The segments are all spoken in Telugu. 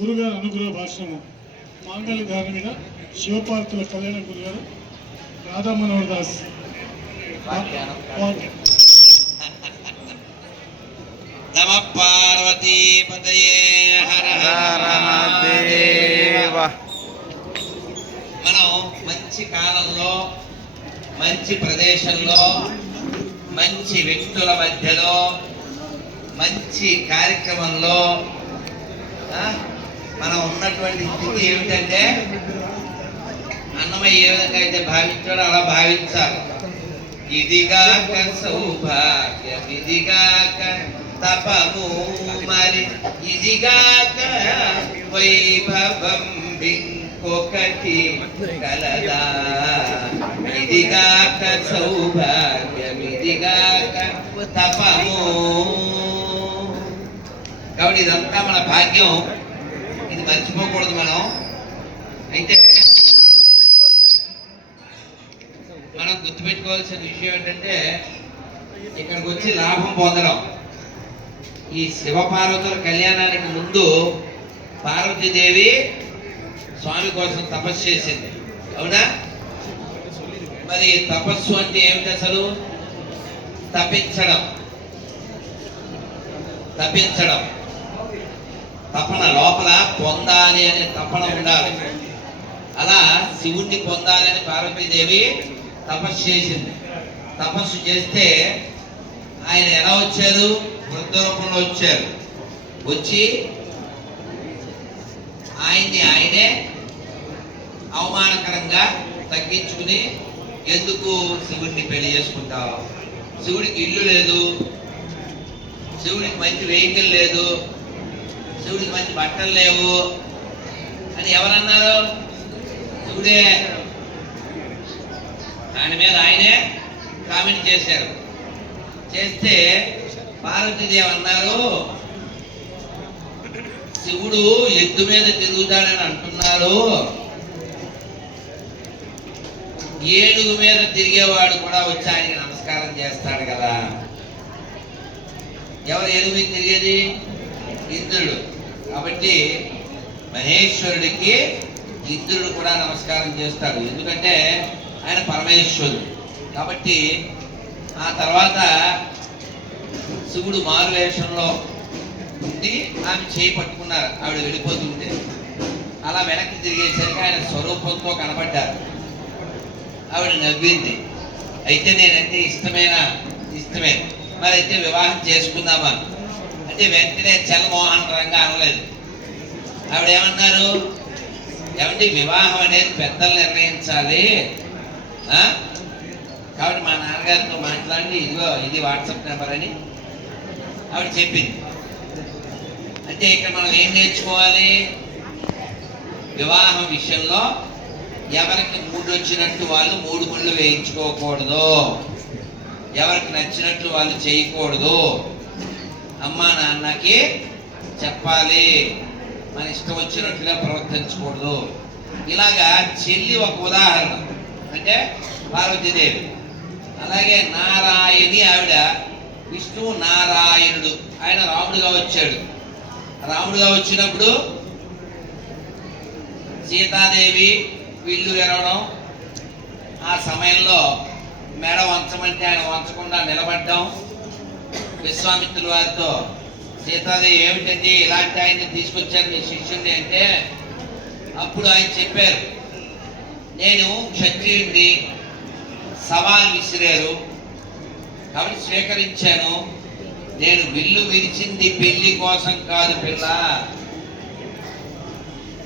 గురుగారు అనుగ్రహ భాషణము మాంగళ్య ధారణ మీద శివపార్వతుల కళ్యాణ గురుగారు రాధా మనోహర్ దాస్ నమ పార్వతీ పతయే హర హర మహాదేవ. మనం మంచి కాలంలో మంచి ప్రదేశంలో మంచి వ్యక్తుల మధ్యలో మంచి కార్యక్రమంలో మనం ఉన్నటువంటి స్థితి ఏమిటంటే అన్నమయ్య ఏ విధంగా అయితే భావించాడో అలా భావించాలి. ఇదిగాక సౌభాగ్యం, ఇదిగాక తపము, మరి ఇదిగాక వైభవం ఇంకొకటి కలదా. ఇదిగాక సౌభాగ్యం, ఇదిగాక తపము. కాబట్టి ఇదంతా మన భాగ్యం, ఇది మర్చిపోకూడదు మనం. అయితే మనం గుర్తుపెట్టుకోవాల్సిన విషయం ఏంటంటే ఇక్కడికి వచ్చి లాభం పొందడం. ఈ శివపార్వతుల కళ్యాణానికి ముందు పార్వతీదేవి స్వామి కోసం తపస్సు చేసింది, అవునా? మరి తపస్సు అంటే ఏమిటి అసలు? తపించడం. తపించడం తపన, లోపల పొందాలి అనే తపన ఉండాలి. అలా శివుణ్ణి పొందాలి అని పార్వతీదేవి తపస్సు చేసింది. తపస్సు చేస్తే ఆయన ఎలా వచ్చారు? వృద్ధ రూపంలో వచ్చారు. వచ్చి ఆయనే అవమానకరంగా తగ్గించుకుని, ఎందుకు శివుడిని పెళ్లి చేసుకుంటావు? శివుడికి ఇల్లు లేదు, శివుడికి మంచి వెహికల్ లేదు, శివుడికి మంచి బట్టలు లేవు అని ఎవరన్నారు? శివుడే. దాని మీద ఆయనే కామెంట్ చేశారు. చేస్తే పార్వతీదేవి అన్నారు, శివుడు ఎద్దు మీద తిరుగుతాడని అంటున్నారు, ఏనుగు మీద తిరిగేవాడు కూడా వచ్చి ఆయనకి నమస్కారం చేస్తాడు కదా. ఎవరు ఏనుగు మీద తిరిగేది? ఇంద్రుడు. కాబట్టి మహేశ్వరుడికి ఇంద్రుడు కూడా నమస్కారం చేస్తాడు, ఎందుకంటే ఆయన పరమేశ్వరుడు. కాబట్టి ఆ తర్వాత శివుడు మారువేషంలో ఉండి ఆమె చేయి పట్టుకున్నారు. ఆవిడ వెళ్ళిపోతుంటే అలా వెనక్కి తిరిగేసరికి ఆయన స్వరూపంతో కనబడ్డారు. ఆవిడ నవ్వింది. అయితే నేనంటే ఇష్టమే, మరి అయితే వివాహం చేసుకుందామా అంటే వెంటనే చలమోహన్ రంగా అనలేదు. ఆవిడ ఏమన్నారు? ఏమంటే వివాహం అనేది పెద్దలు నిర్ణయించాలి, కాబట్టి మా నాన్నగారితో మాట్లాడి ఇదిగో ఇది వాట్సాప్ నెంబర్ అని ఆవిడ చెప్పింది. అంటే ఇక్కడ మనం ఏం నేర్చుకోవాలి? వివాహం విషయంలో ఎవరికి మూడు వచ్చినట్టు వాళ్ళు మూడు ముళ్ళు వేయించుకోకూడదు, ఎవరికి నచ్చినట్లు వాళ్ళు చేయకూడదు. అమ్మా నాన్నకి చెప్పాలి, మన ఇష్టం వచ్చినట్లుగా ప్రవర్తించకూడదు. ఇలాగా చెల్లి ఒక ఉదాహరణ, అంటే పార్వతీదేవి. అలాగే నారాయణి ఆవిడ, విష్ణు నారాయణుడు, ఆయన రాముడుగా వచ్చాడు. రాముడుగా వచ్చినప్పుడు సీతాదేవి విల్లు ఎరవడం, ఆ సమయంలో మెడ వంచమంటే ఆయన వంచకుండా నిలబడ్డం. విశ్వామిత్రుల వారితో సీతాదేవి ఏమిటండి ఇలాంటి ఆయన్ని తీసుకొచ్చారు మీ శిష్యుడిని అంటే, అప్పుడు ఆయన చెప్పారు, నేను క్షత్రియుడిని, సవాల్ విసిరారు కాబట్టి స్వీకరించాను. నేను విల్లు విరిచింది పెళ్లి కోసం కాదు పిల్ల.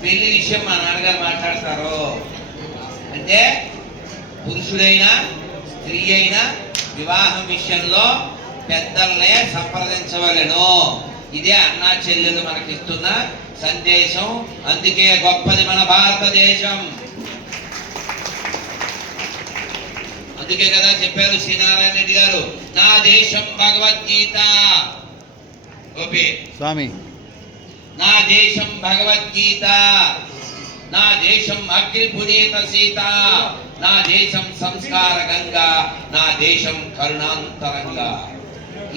పెళ్లి విషయం మా నాన్నగారు మాట్లాడతారు అంటే పురుషుడైనా స్త్రీ అయినా వివాహం విషయంలో పెద్దలనే సంప్రదించవలెను. ఇదే అన్నా చెల్లెలు మనకిస్తున్న సందేశం. అందుకే గొప్పది మన భారతదేశం. అందుకే కదా చెప్పారు శ్రీనారాయణ రెడ్డి గారు, నా దేశం భగవద్గీత. ఓపి స్వామి, నా దేశం భగవద్గీత, నా దేశం అగ్ని పునీత సీత, నా దేశం సంస్కార గంగా, నా దేశం కరుణాంతరంగా.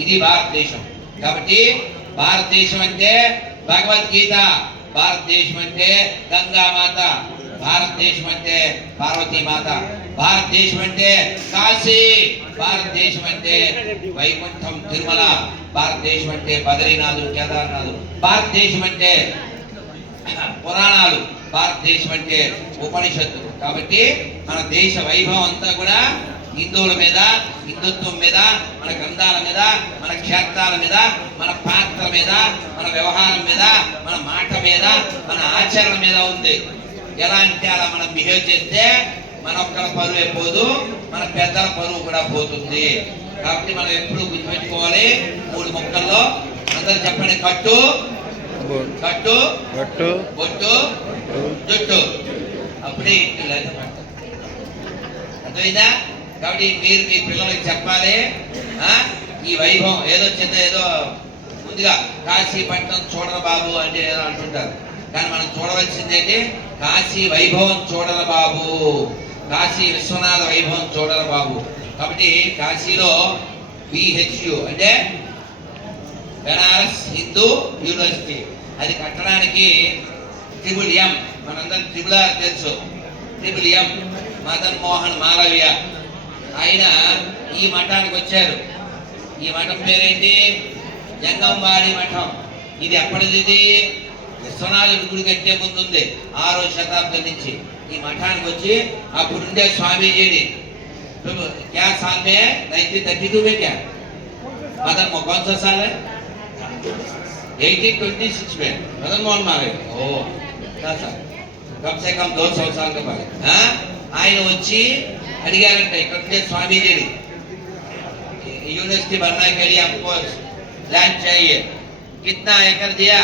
ఇది భారతదేశం. కాబట్టి భారతదేశం అంటే భగవద్గీత, భారతదేశం అంటే గంగామాత, భారతదేశం అంటే పార్వతీమాత, భారతదేశం అంటే కాశీ, భారతదేశం అంటే వైకుంఠం తిరుమల, భారతదేశం అంటే బద్రీనాథు కేదార్నాథ్, భారతదేశం అంటే పురాణాలు, భారతదేశం అంటే ఉపనిషత్తులు. కాబట్టి మన దేశ వైభవం అంతా కూడా హిందువుల మీద, హిందుత్వం మీద, మన గ్రంథాల మీద, మన క్షేత్రాల మీద, మన పాత్ర మీద, మన వ్యవహారం మీద, మన మాట మీద, మన ఆచరణ మీద ఉంది. ఎలా అంటే అలా మనం బిహేవ్ చేస్తే మన ఒక్కల పరువే పోదు, మన పెద్దల పరువు కూడా పోతుంది. కాబట్టి మనం ఎప్పుడు గుర్తుపెట్టుకోవాలి, 3 ముక్కల్లో అందరు చెప్పండి: కట్టు, కట్టు, కట్టు, బొట్టు, జుట్టు. అప్పుడే ఇంటి లేదు. అర్థమైందా? కాబట్టి మీరు మీ పిల్లలకి చెప్పాలి, ఈ వైభవం ఏదో చిన్న ఏదో ముందుగా కాశీపట్నం చూడరు బాబు అంటే ఏదో అంటుంటారు. కానీ మనం చూడవలసిందేంటి? కాశీ వైభవం చూడరు బాబు, కాశీ విశ్వనాథ వైభవం చూడరు బాబు. కాబట్టి కాశీలో BHU అంటే బెనారస్ హిందూ యూనివర్సిటీ, అది కట్టడానికి M, మనందరం త్రిబుల్ తెలుసు, M మదన్ మోహన్ మాలవ్య ఆయన ఈ మఠానికి వచ్చారు. ఈ మఠం పేరేంటి? జంగంవాడి మఠం. ఇది ఎప్పటిది? ఇది విశ్వనాథుడి గుడి కంటే ముందు ఉంది, 6వ శతాబ్దం నుంచి ఈ మఠానికి వచ్చి అప్పుడుండే స్వామీజీని क्या साल में 1932 में क्या मदन मोहन कौन सा साल है? 1826 में मदन मोहन मारे. ओ कम से कम 200 साल के बाद ఆయన వచ్చి అడిగారంట ఇక్కడ ఉండే స్వామీజీని, यूनिवर्सिटी बनने के लिए हमको लैंड चाहिए, कितना एकड़ दिया?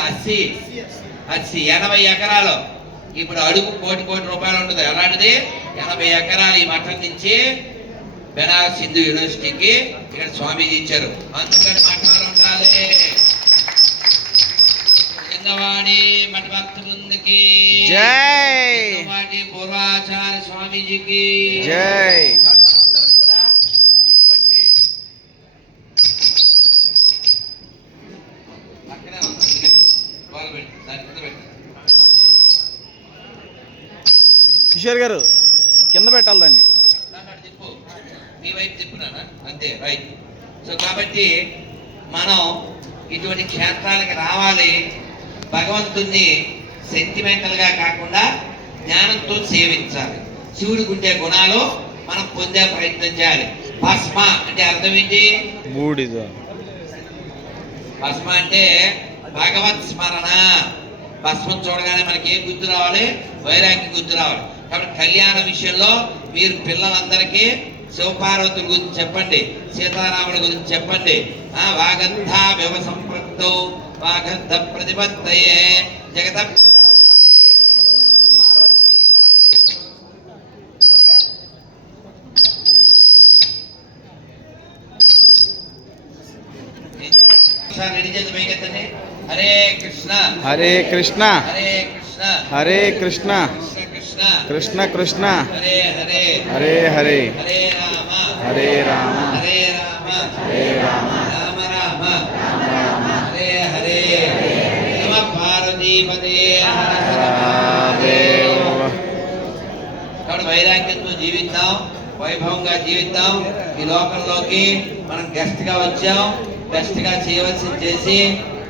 80 ఎకరాలు. ఇప్పుడు అడుగు కోటి రూపాయలు ఉంటుంది. అలాంటిది 80 ఎకరాలు ఈ మఠం నుంచి బెనారస్ హిందూ యూనివర్సిటీకి ఇక్కడ స్వామీజీ ఇచ్చారు. అందుకని మఠాలు ఉండాలి. లింగవాణి మఠ భక్త బృందకి జై, లింగవాణి పూర్వాచార్య స్వామీజీకి జై. మనందరం కూడా ఇటువంటి పక్కనే ఉంది, దాని కింద పెట్టి కిషోర్ గారు కింద పెట్టాలి దాన్ని. తిప్పు, మీ వైపు తిప్పునా? అంతే, రైట్. సో కాబట్టి మనం ఇటువంటి క్షేత్రాలకు రావాలి. భగవంతుణ్ణి సెంటిమెంటల్గా కాకుండా జ్ఞానంతో సేవించాలి. శివుడికి ఉండే గుణాలు మనం పొందే ప్రయత్నం చేయాలి. భస్మ అంటే అర్థం ఏంటి? బూడిద. భస్మ అంటే భగవత్ స్మరణ. భస్మం చూడగానే మనకి ఏం గుర్తు రావాలి? వైరాగ్యం గుర్తు రావాలి. కాబట్టి కళ్యాణ విషయంలో మీరు పిల్లలందరికీ శివపార్వతుల గురించి చెప్పండి, సీతారాముల గురించి చెప్పండి. వాగంధ వ్యవసంపృక్తౌ వాగంధ ప్రతిపత్తయే జగత వందే పార్వతీ పరమేశ్వరం. ఓకే, రెడీ చేసి పైకెత్తండి. హరే కృష్ణ హరే కృష్ణ హరే కృష్ణ హరే కృష్ణ కృష్ణ కృష్ణ హరే హరే హరే హరే హరే రామ హరే రామ హరే రామ హరే రామ రామ రామ రామ రామ హరే హరే నమ పార్వతీపదే హర హర మహాదేవ. కాబట్టి వైరాగ్యంతో జీవిద్దాం, వైభవంగా జీవిద్దాం. ఈ లోకంలోకి మనం గెస్ట్ గా వచ్చాం, గెస్ట్ గా చేయవలసింది చేసి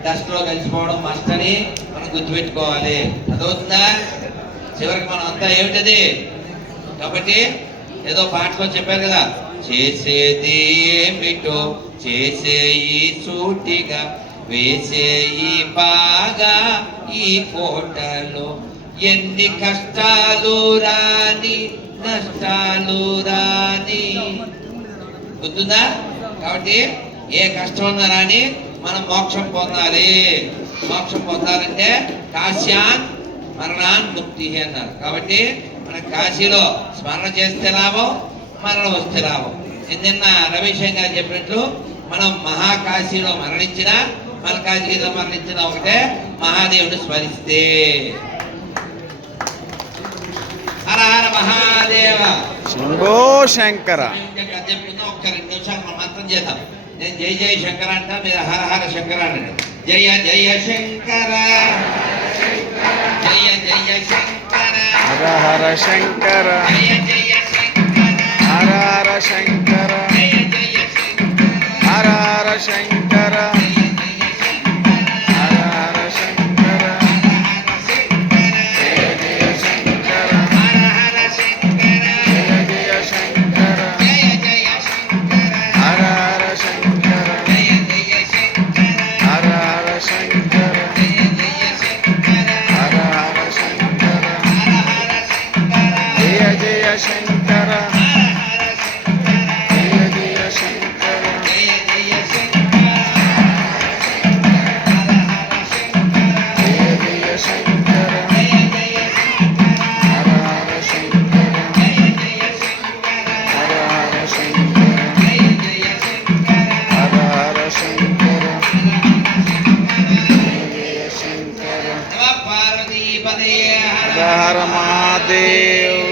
డస్ట్ లో కలిసిపోవడం మస్ట్ అని మనం గుర్తుపెట్టుకోవాలి. అదవుతుందా? చివరికి మనం అంతా ఏమిటది? కాబట్టి ఏదో పాటలో చెప్పారు కదా, చేసేది ఏమిటో చేసేయి సూటిగా వేసేయి బాగా ఈ కోటలో, ఎన్ని కష్టాలు రాని నష్టాలు రాని. గుర్తుందా? కాబట్టి ఏ కష్టం ఉన్నా రాని మనం మోక్షం పొందాలి. మోక్షం పొందాలంటే కాశ్యాన్ మరణాన్ ముక్తి అన్నారు. కాబట్టి మన కాశీలో స్మరణ చేస్తే లాభం, మరణం వస్తే లాభం. నిన్న రమేశం గారు చెప్పినట్లు మనం మహాకాశీలో మరణించిన, మల్కాజ్గిరిలో మరణించిన ఒకటే, మహాదేవుని స్మరిస్తే. హర హర మహాదేవ శంభో శంకర. చెప్పుకుందాం. ఒక్క 2 నిమిషాలు మనం మంత్రం చేద్దాం. నేను జై జై శంకర అంటా, మీరు హర హర శంకర అనండి. జయ జయ శంకర హర శంకర జయ జయ శంకర హర హర శంకర జయ జయ శంకర హర హర శంకర హర హర శంకర జయ జయ శంకర హర హర శంకర జయ జయ శంకర జయ జయ శంకర హర హర శంకర జయ జయ శంకర హర హర శంకర జయ జయ శంకర హర హర శంకర హర హర శంకర జయ జయ శంకర హర హర శంకర జయ జయ శంకర జయ జయ శంకర హర హర శంకర జయ జయ శంకర జయ జయ శంకర హర హర శంకర జయ జయ శంకర హర హర శంకర జయ జయ శంకర హర హర శంకర జయ జయ శంకర నమ పార్వతీపదే హర హర మహాదేవ్